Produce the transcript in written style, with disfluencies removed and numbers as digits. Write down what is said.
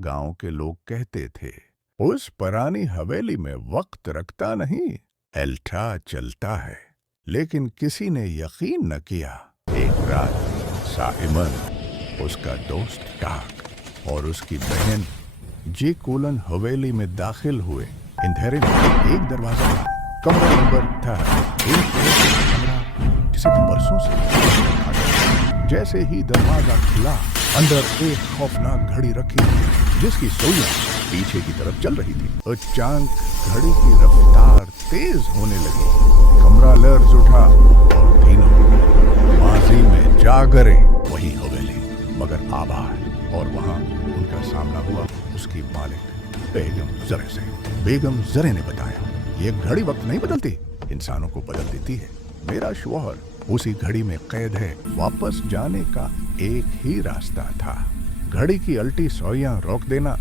गांव के लोग कहते थे, उस पुरानी हवेली में वक्त रखता नहीं, एल्ठा चलता है। लेकिन किसी ने यकीन न किया। एक रात साइमन, उसका दोस्त टाक और उसकी बहन जी कोलन हवेली में दाखिल हुए। अंधेरे में एक दरवाजा था, कमरा नंबर था एक कमरा जिसे बरसों से। जैसे ही दरवाजा खुला, अंदर एक खौफनाक घड़ी रखी जिसकी सुइयां पीछे की तरफ चल रही थी। अचानक घड़ी की रफ्तार तेज होने लगी, कमरा लर्ज उठा और तीनों माजी में जा गिरे। वही हवेली मगर आबाद, और वहां उनका सामना हुआ उसकी मालिक बेगम जरे से। बेगम जरे ने बताया, ये घड़ी वक्त नहीं बदलती, इंसानों को बदल देती है। मेरा शौहर उसी घड़ी में कैद है। वापस जाने का एक ही रास्ता था, घड़ी की अल्टी सोइयां रोक देना।